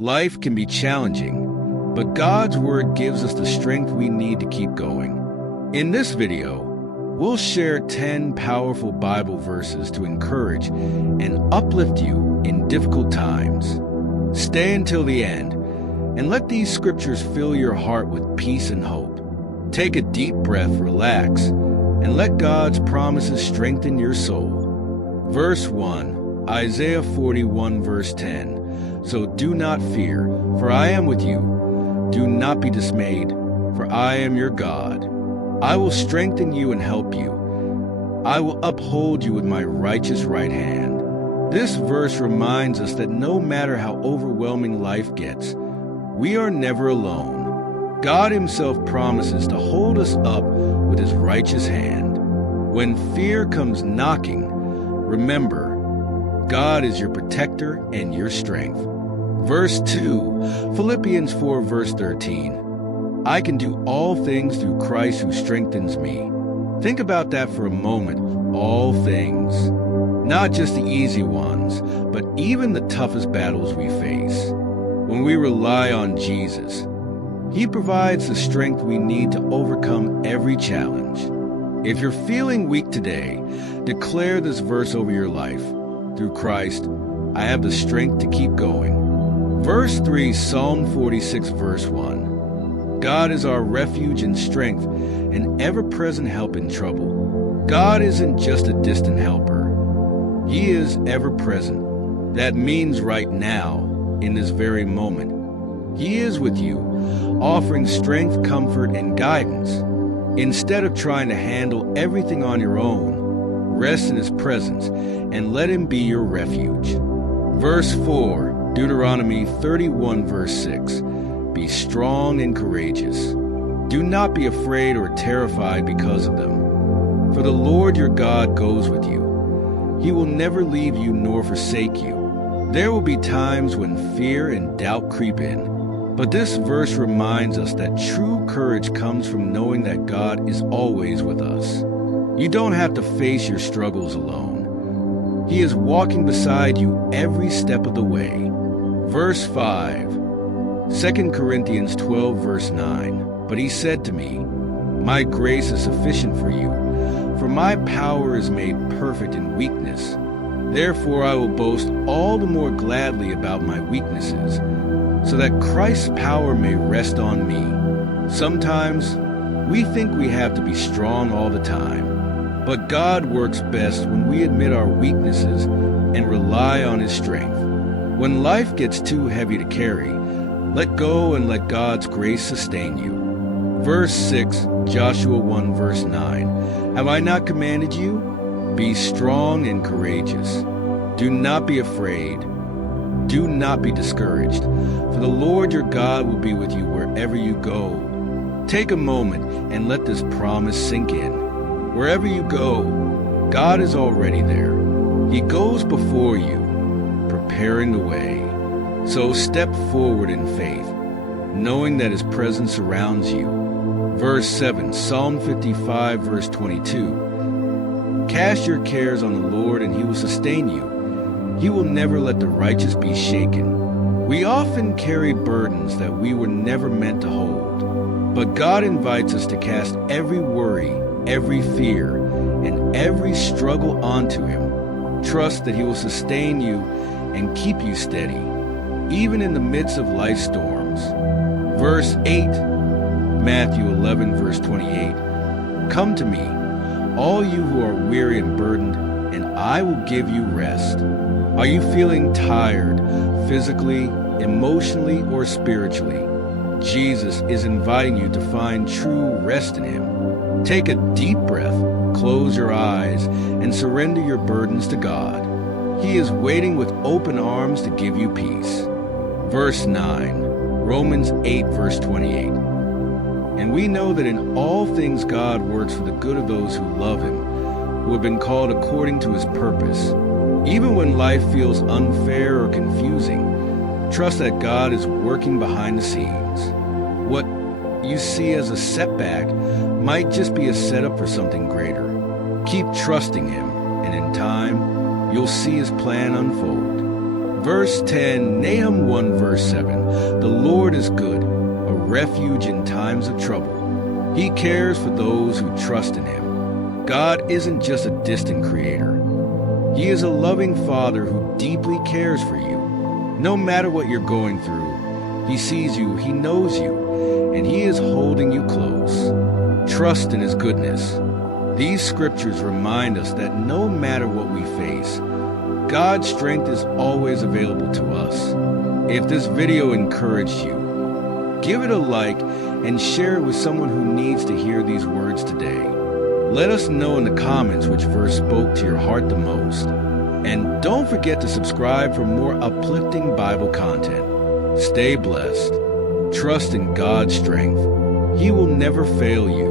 Life can be challenging, but God's Word gives us the strength we need to keep going. In this video, we'll share 10 powerful Bible verses to encourage and uplift you in difficult times. Stay until the end, and let these scriptures fill your heart with peace and hope. Take a deep breath, relax, and let God's promises strengthen your soul. Verse 1, Isaiah 41, verse 10. So do not fear, for I am with you. Do not be dismayed, for I am your God. I will strengthen you and help you. I will uphold you with my righteous right hand. This verse reminds us that no matter how overwhelming life gets, we are never alone. God Himself promises to hold us up with His righteous hand. When fear comes knocking, remember, God is your protector and your strength. Verse 2, Philippians 4, verse 13. I can do all things through Christ who strengthens me. Think about that for a moment. All things. Not just the easy ones, but even the toughest battles we face. When we rely on Jesus, He provides the strength we need to overcome every challenge. If you're feeling weak today, declare this verse over your life. Through Christ, I have the strength to keep going. Verse 3, Psalm 46, verse 1. God is our refuge and strength, an ever-present help in trouble. God isn't just a distant helper. He is ever-present. That means right now, in this very moment. He is with you, offering strength, comfort, and guidance. Instead of trying to handle everything on your own, rest in His presence and let Him be your refuge. Verse 4, Deuteronomy 31, verse 6. Be strong and courageous. Do not be afraid or terrified because of them. For the Lord your God goes with you. He will never leave you nor forsake you. There will be times when fear and doubt creep in. But this verse reminds us that true courage comes from knowing that God is always with us. You don't have to face your struggles alone. He is walking beside you every step of the way. Verse 5, 2 Corinthians 12, verse 9. But He said to me, My grace is sufficient for you, for my power is made perfect in weakness. Therefore I will boast all the more gladly about my weaknesses, so that Christ's power may rest on me. Sometimes we think we have to be strong all the time. But God works best when we admit our weaknesses and rely on His strength. When life gets too heavy to carry, let go and let God's grace sustain you. Verse 6, Joshua 1, verse 9. Have I not commanded you? Be strong and courageous. Do not be afraid. Do not be discouraged, for the Lord your God will be with you wherever you go. Take a moment and let this promise sink in. Wherever you go, God is already there. He goes before you, preparing the way. So step forward in faith, knowing that His presence surrounds you. Verse 7, Psalm 55, verse 22. Cast your cares on the Lord, and He will sustain you. He will never let the righteous be shaken. We often carry burdens that we were never meant to hold. But God invites us to cast every worry, every fear, and every struggle onto Him. Trust that He will sustain you and keep you steady, even in the midst of life storms. Verse 8, Matthew 11, verse 28. Come to me, all you who are weary and burdened, and I will give you rest. Are you feeling tired, physically, emotionally, or spiritually? Jesus is inviting you to find true rest in Him. Take a deep breath, close your eyes, and surrender your burdens to God. He is waiting with open arms to give you peace. Verse 9, Romans 8, verse 28. And we know that in all things God works for the good of those who love Him, who have been called according to His purpose. Even when life feels unfair or confusing, trust that God is working behind the scenes. What you see as a setback might just be a setup for something greater. Keep trusting Him, and in time, you'll see His plan unfold. Verse 10, Nahum 1 verse 7, the Lord is good, a refuge in times of trouble. He cares for those who trust in him. God isn't just a distant creator. He is a loving Father who deeply cares for you. No matter what you're going through, he sees you, he knows you, and he is holding you close. Trust in his goodness. These scriptures remind us that no matter what we face, God's strength is always available to us. If this video encouraged you, give it a like and share it with someone who needs to hear these words today. Let us know in the comments which verse spoke to your heart the most. And don't forget to subscribe for more uplifting Bible content. Stay blessed. Trust in God's strength. He will never fail you.